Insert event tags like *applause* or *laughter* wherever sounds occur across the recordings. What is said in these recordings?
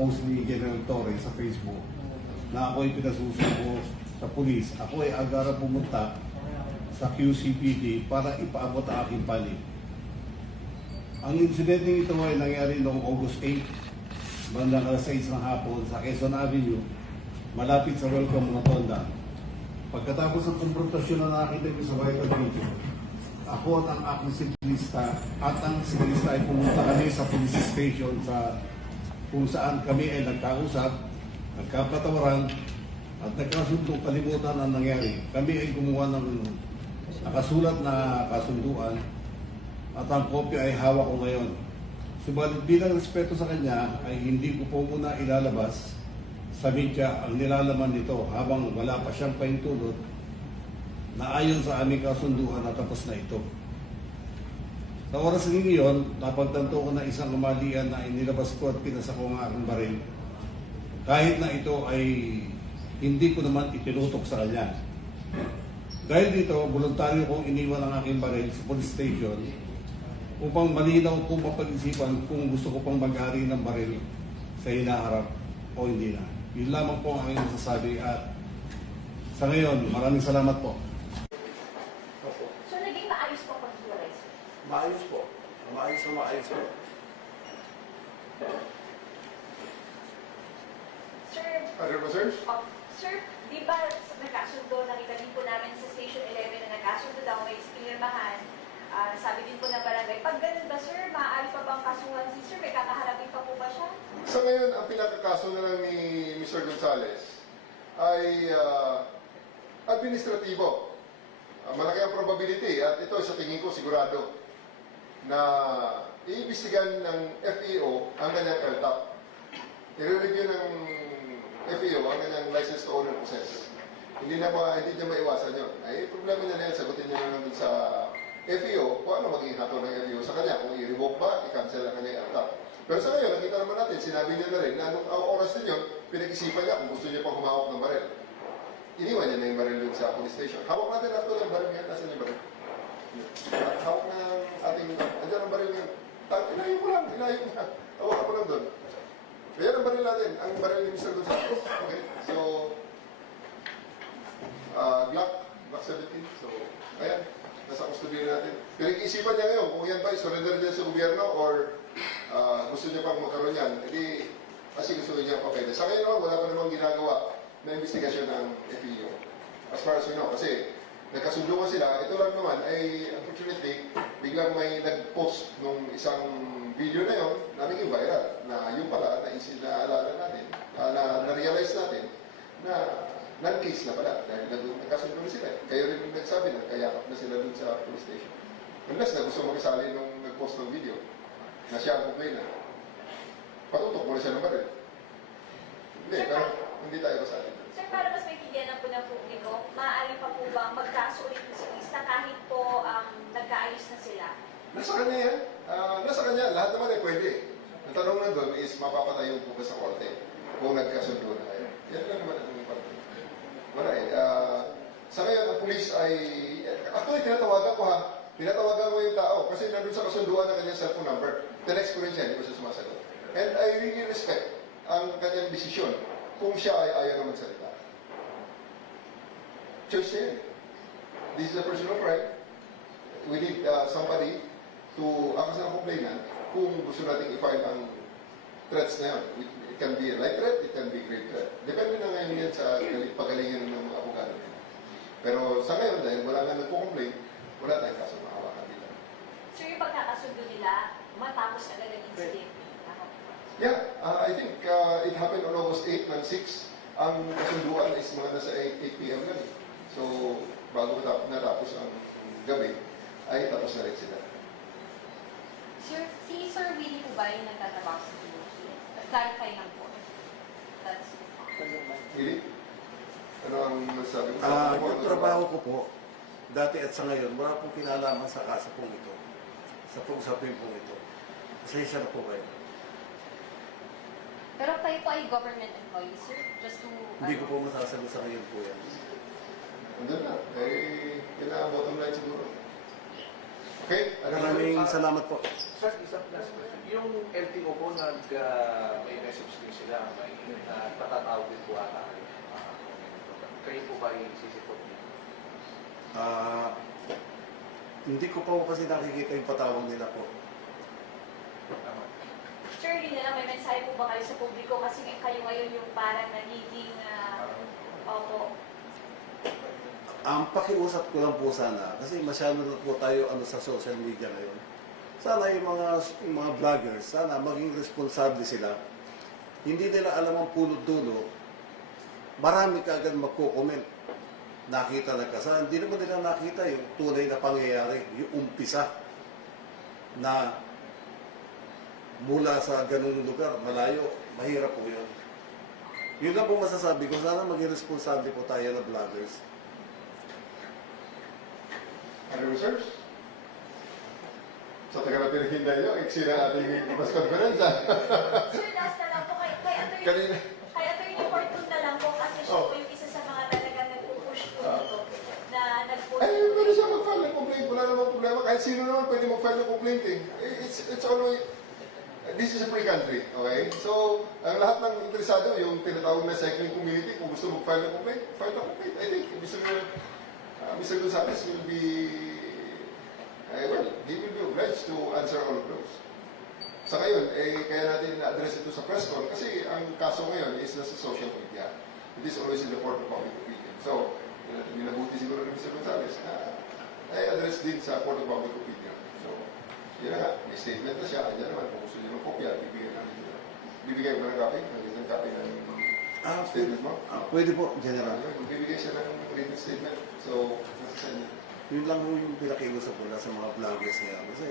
post ni General Torres sa Facebook na ako ay pinasusuko sa pulis. Ako ay agara pumunta sa QCPD para ipaabot ang aking panig. Ang insidente ito ay nangyari noong August 8, bandang alas 6 ng hapon sa Quezon Avenue, malapit sa Welcome Rotonda. Pagkatapos ng konfrontasyon na nakita ko sa vital video, ako at ang aking siklista at ang siklista ay pumunta kami sa police station sa kung saan kami ay nagkausap, nagkapatawaran at nagkasundo kalimutan ang nangyari. Kami ay gumawa ng nakasulat na kasunduan at ang kopya ay hawak ko ngayon. Subalit bilang respeto sa kanya ay hindi ko po muna ilalabas sa media ang nilalaman nito habang wala pa siyang pahintulot na ayon sa aming kasunduan na tapos na ito. Sa oras ng iyon, napagtanto ko na isang kamalian na inilabas ko at pinasa ko ang aking baril. Kahit na ito ay hindi ko naman itinutok sa kanya. Dahil dito, voluntaryo kong iniwan ang aking baril sa police station upang malinaw kong mapag-isipan kung gusto ko pang mag-ari ng baril sa hinaharap o hindi na. Yun lamang po ang aking masasabi at sa ngayon, maraming salamat po. So, naging maayos po pag-hiwalay, sir. Maayos po. Maayos na maayos po. Sir, Other concerns? oh, sir, di ba sa nagkasundo, nakita din po namin sa Station 11 na nagkasundo daw may pinirmahan. Ah, sabi din po ng barangay, pag ganun ba sir, maaari pa bang kasuhan si sir? May kakaharapin pa po ba siya? Sa ngayon, ang pinakakaso na lang ni Mr. Gonzales ay ah, administratibo. Ah, malaki ang probability at ito sa tingin ko sigurado na iimbestigan ng FEO ang kanyang LTAP. I-review ng FEO ang kanyang license to owner process. Hindi na ma, hindi niya maiwasan yun. Ay, problema niya na yan. Sagutin niya na lang sa FEO kung ano magiging hato ng FEO sa kanya. Kung i-revoke ba, i-cancel ang kanyang LTAP. Pero sa ngayon, nakita naman natin, sinabi niya na rin na ang oras din yun, pinag-isipan niya kung gusto niya pang humawak ng baril. Iniwan niya na yung baril dun sa police station. Hawak natin natin ng baril ngayon. Nasaan yung baril? At hawak na ang ating, andyan ang baril ngayon. Tang, ilayo lang, ilayo mo lang. Hawak mo lang doon. Kaya ang baril natin, ang baril ni Mr. Gonzales. Okay? So, uh, Glock, Glock 17. So, ayan, nasa custody na natin. Pinag-iisipan niya ngayon kung yan ba, surrender niya sa gobyerno or uh, gusto niya pang magkaroon yan. Hindi, kasi gusto niya pa pwede. Sa ngayon naman, wala pa namang ginagawa na investigasyon ng FEO. As far as we know, kasi nagkasunduan sila, ito lang naman ay unfortunately, biglang may nag-post nung isang video na yon na naging viral, na yung pala, na alala natin, ah, na na-realize natin na non-case na pala dahil nag- nagkasundo na sila. Kaya rin yung nagsabi na kayakap na sila dun sa police station. Unless na gusto makisali nung nag-post ng video na siya ang complainant. Patutok mo na siya ng baril. Hindi, pero hindi tayo kasali. Sir, para mas maintindihan ng po ng publiko, maaari pa po bang magkaso ulit po si Krista kahit po um, nagkaayos na sila? Nasa kanya yan. Ah, nasa kanya. Lahat naman ay pwede. Ang tanong na doon is mapapatay yung puka sa korte kung nagkasundo na kayo. Yan lang naman ang parte. Wala eh. Ah, sa ngayon, ang pulis ay... Ako ay tinatawagan ko ha. Tinatawagan ko yung tao kasi nandun sa kasunduan ng kanyang cellphone number. The next ko rin siya, hindi ko siya sumasagot. And I really respect ang kanyang desisyon kung siya ay ayaw na magsalita. Niya yan. This is a personal right we need uh, somebody to act as a complainant kung gusto natin i-file ang threats na yun. It, it can be a light threat, it can be grave threat. Depende na ngayon yan sa gali- pagalingan ng mga abogado. Pero sa ngayon, dahil wala nga nagpo-complain, wala tayong kaso makawakan nila. Sir, yung pagkakasundo nila, matapos agad ang incident. Yeah, uh, I think uh, it happened on August 8 ng 6. Ang kasunduan is mga nasa 8, 8 p.m. eh. So, bago natapos, natapos ang gabi, ay tapos na rin sila. Sir, si Sir Willie po ba yung nagtatrabaho sa POC? Clarify lang po. That's Really? Ano ang masasabi mo? Ah, Ano yung trabaho ko po, dati at sa ngayon, wala pong kinalaman sa kaso pong ito. Sa pong usapin pong ito. Pasensya na po kayo. Pero kayo po ay government employee, sir? Just to... Hindi ko ano, po masasagot sa ngayon po yan. Andun na. Eh, kailangan bottom line siguro. Okay? Maraming salamat po. Sir, isang last question. Yung LTO po, nag, ah, may message din sila, may uh, patatawag din po ata. Ah, kayo po ba isisipot niyo? Ah, hindi ko pa po kasi nakikita yung patawag nila po. Tama. Sir, yun na lang, may mensahe po ba kayo sa publiko? Kasi kayo ngayon yung parang nagiging, ah, opo, Ang pakiusap ko lang po sana, kasi masyado na po tayo ano sa social media ngayon. Sana yung mga, yung mga vloggers, sana maging responsable sila. Hindi nila alam ang pulot dulo. Marami ka agad magko-comment. Nakita na kasal. Hindi naman nila nakita yung tunay na pangyayari, yung umpisa na mula sa ganung lugar, malayo, mahirap po yun. Yun lang po masasabi ko, sana maging responsable po tayo na vloggers. Ano research? Sa tagal na nyo, iksi na ating press conference. ah. *laughs* Sir, last na lang po kay, kay Atty. Kanina. Kay Atty. Fortune na lang po kasi siya Oh. po yung isa sa mga talagang nagpo-push po dito na nag-post. Ay, pwede siya mag-file ng complaint. Wala namang problema. Kahit sino naman pwede mag-file ng complaint eh. It's, it's always, this is a free country, okay? So, ang lahat ng interesado, yung tinatawag na cycling community, kung gusto mag-file ng complaint, file ng complaint. I think Mr. Uh, Mr. Gonzalez will be, eh, well, he will be obliged to answer all of those. Sa ngayon, eh, kaya natin na-address ito sa press con kasi ang kaso ngayon is nasa social media. It is always in the court of public opinion. So, minabuti siguro ni Mr. Gonzalez na ay address din sa court of public opinion. So, yun na nga, may statement na siya. Kanya naman, kung gusto niyo ng kopya, bibigyan namin nyo. Bibigay mo ng copy, ng written copy ng Ah, statement mo. Ah, pwede po, General. Ayun, Bibigay siya ng written statement. So, nasa niyo. Yun lang po yung pinakiusap ko lang sa mga vloggers ngayon. Kasi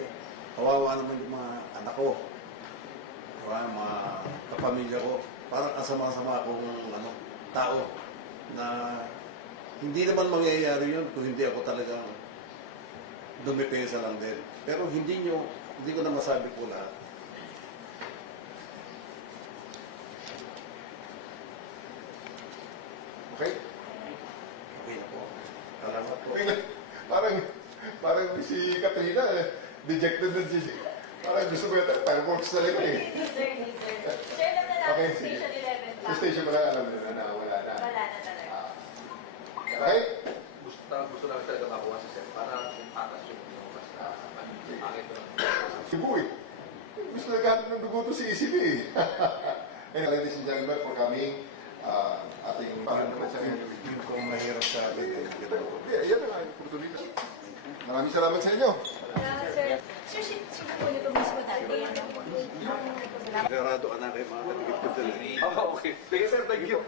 kawawa naman yung mga anak ko. Kawawa yung mga kapamilya ko. Parang kasama-sama akong ano, tao na hindi naman mangyayari yun kung hindi ako talagang dumipesa lang din. Pero hindi nyo, hindi ko na masabi po lahat. Okay? Okay na po. Salamat po. Okay na. Parang, parang si Katrina, eh, dejected na si Parang gusto mo yata, fireworks na lang eh. Sir, alam na namin Okay, sige. Station 11 pa. Sa station mo na alam mo na na wala na. Wala na talaga. Ah. Okay? Gusto, gusto lang talaga makuha si Sir para kung patas yung yung mas uh, bakit ko Cebu eh. Naghahanap ng dugo to si ECB eh. And ladies and gentlemen, for coming, uh, ating parang naman sa Yun yun po ang mahirap sa atin. eh. Yun po. Yeah, yan ang oportunidad. Maraming salamat sa inyo. Salamat, sir. Sir, sin- sino po nito mismo dati? Ano? Sigurado ka na kayo mga kapitid ko eh. *laughs* Oh, okay. Sige sir, thank you.